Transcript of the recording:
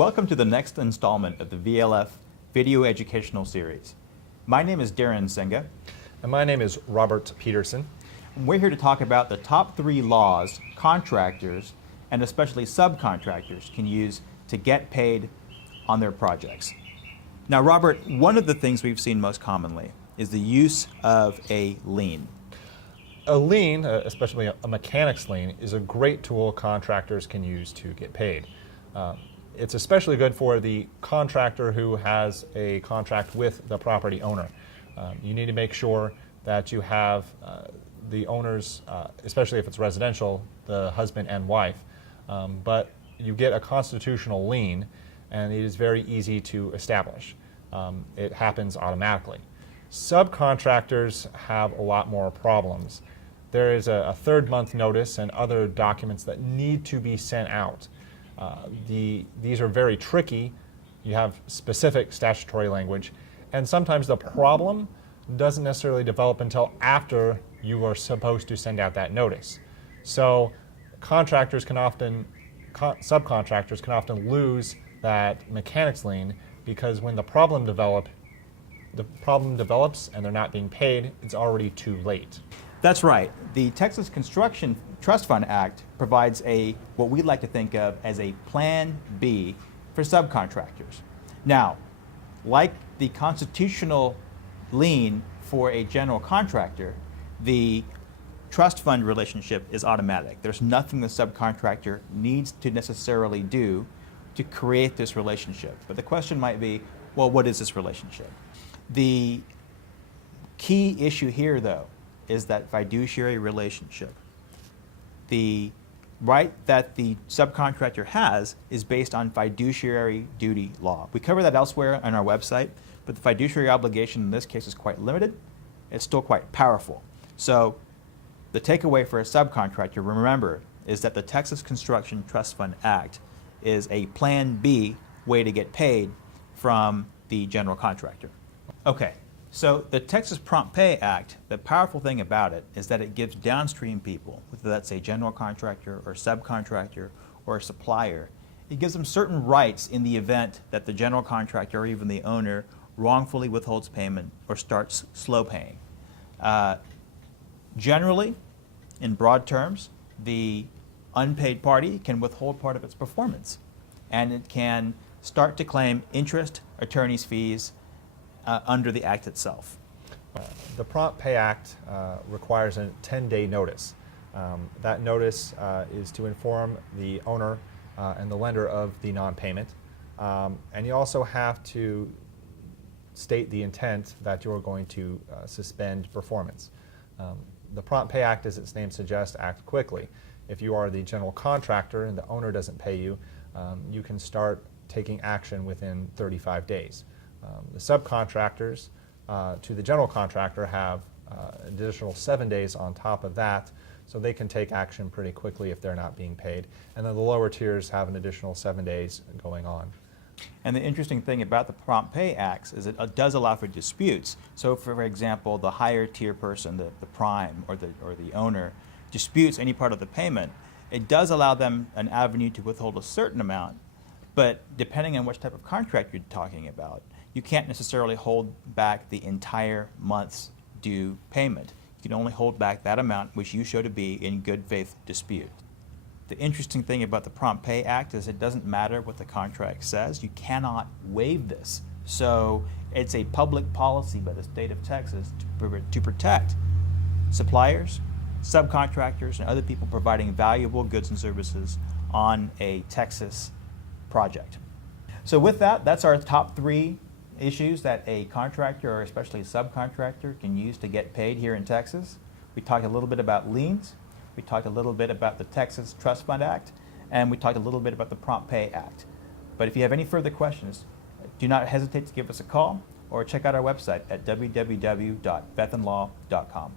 Welcome to the next installment of the VLF Video Educational Series. My name is Diren Singhe. And my name is Robert Peterson. And we're here to talk about the top 3 laws contractors and especially subcontractors can use to get paid on their projects. Now, Robert, one of the things we've seen most commonly is the use of a lien. A lien, especially a mechanics lien, is a great tool contractors can use to get paid. It's especially good for the contractor who has a contract with the property owner. You need to make sure that you have the owners, especially if it's residential, the husband and wife, but you get a constitutional lien and it is very easy to establish. It happens automatically. Subcontractors have a lot more problems. There is a 3rd month notice and other documents that need to be sent out. These are very tricky. You have specific statutory language, and sometimes the problem doesn't necessarily develop until after you are supposed to send out that notice. So subcontractors can often lose that mechanics lien because when the problem develops and they're not being paid, it's already too late. That's right. The Texas Construction Trust Fund Act provides what we like to think of as a Plan B for subcontractors. Now, like the constitutional lien for a general contractor, the trust fund relationship is automatic. There's nothing the subcontractor needs to necessarily do to create this relationship. But the question might be, well, what is this relationship? The key issue here, though, is that fiduciary relationship. The right that the subcontractor has is based on fiduciary duty law. We cover that elsewhere on our website, but the fiduciary obligation in this case is quite limited. It's still quite powerful. So the takeaway for a subcontractor, remember, is that the Texas Construction Trust Fund Act is a Plan B way to get paid from the general contractor. Okay. So the Texas Prompt Pay Act, the powerful thing about it is that it gives downstream people, whether that's a general contractor or subcontractor or a supplier, it gives them certain rights in the event that the general contractor or even the owner wrongfully withholds payment or starts slow paying. Generally, in broad terms, the unpaid party can withhold part of its performance, and it can start to claim interest, attorney's fees, under the Act itself. The Prompt Pay Act requires a 10-day notice. That notice is to inform the owner and the lender of the non-payment. And you also have to state the intent that you're going to suspend performance. The Prompt Pay Act, as its name suggests, acts quickly. If you are the general contractor and the owner doesn't pay you, you can start taking action within 35 days. The subcontractors to the general contractor have an additional 7 days on top of that, so they can take action pretty quickly if they're not being paid. And then the lower tiers have an additional 7 days going on. And the interesting thing about the Prompt Pay Acts is it does allow for disputes. So for example, the higher tier person, the prime or the owner, disputes any part of the payment, it does allow them an avenue to withhold a certain amount, but depending on which type of contract you're talking about, you can't necessarily hold back the entire month's due payment. You can only hold back that amount which you show to be in good faith dispute. The interesting thing about the Prompt Pay Act is it doesn't matter what the contract says. You cannot waive this. So it's a public policy by the state of Texas to protect suppliers, subcontractors, and other people providing valuable goods and services on a Texas project. So with that, that's our top 3 issues that a contractor or especially a subcontractor can use to get paid here in Texas. We talked a little bit about liens, we talked a little bit about the Texas Trust Fund Act, and we talked a little bit about the Prompt Pay Act. But if you have any further questions, do not hesitate to give us a call or check out our website at www.bethanlaw.com.